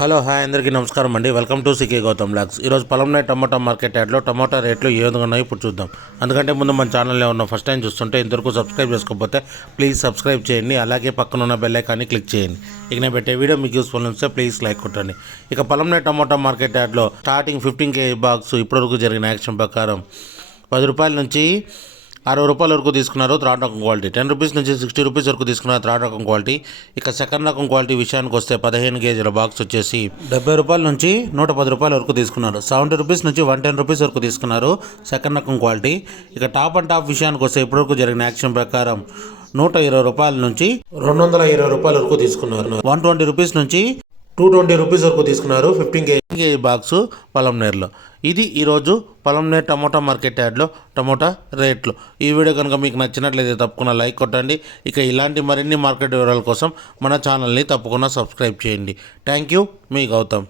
Hello hi అందరికీ నమస్కారం అండి. Welcome to CK Gautam blogs. ఈరోజు పొలంనే టమోటా మార్కెట్ యార్డ్లో టమోటా రేట్లు ఏ విధంగా ఉన్నాయో ఇప్పుడు చూద్దాం. అందుకంటే ముందు మన ఛానల్లో ఉన్న ఫస్ట్ టైం చూస్తుంటే ఇంతవరకు సబ్స్క్రైబ్ చేసుకోకపోతే ప్లీజ్ సబ్స్క్రైబ్ చేయండి. అలాగే పక్కన ఉన్న బెల్ ఐకాన్ని క్లిక్ చేయండి. ఇక నేను పెట్టే వీడియో మీకు యూస్ఫుల్ వస్తే ప్లీజ్ లైక్ కొట్టండి. ఇక పొలంనే టమోటా మార్కెట్ యార్డ్లో స్టార్టింగ్ 15 kg బాక్స్ ఇప్పటివరకు జరిగిన యాక్షన్ ప్రకారం 10 రూపాయల నుంచి 60 రూపాయల వరకు తీసుకున్నారు థర్డ్ రకం క్వాలిటీ. 10 రూపీస్ నుంచి 60 రూపీస్ వరకు తీసుకున్నారు థర్డ్ రకం క్వాలిటీ. ఇక సెకండ్ రకం క్వాలిటీ విషయానికి వస్తే 15 kgల బాక్స్ వచ్చేసి 70 రూపాయల నుంచి 110 రూపాయల వరకు తీసుకున్నారు. 70 రూపీస్ నుంచి 110 రూపీస్ వరకు తీసుకున్నారు సెకండ్ రకం క్వాలిటీ. ఇక టాప్ అండ్ టాప్ విషయానికి వస్తే ఇప్పటివరకు జరిగిన యాక్షన్ ప్రకారం 120 రూపాయల నుంచి 220 రూపాయల వరకు తీసుకున్నారు. 120 రూపీస్ నుంచి 220 రూపీస్ వరకు తీసుకున్నారు 15 kg బాక్సు పొలంనేరులో. ఇది ఈరోజు పొలంనేరు టమోటా మార్కెట్ యార్డ్లో టమోటా రేట్లు. ఈ వీడియో కనుక మీకు నచ్చినట్లయితే తప్పకుండా లైక్ కొట్టండి. ఇక ఇలాంటి మరిన్ని మార్కెట్ వివరాల కోసం మన ఛానల్ని తప్పకుండా సబ్స్క్రైబ్ చేయండి. థ్యాంక్ యూ, మీ గౌతమ్.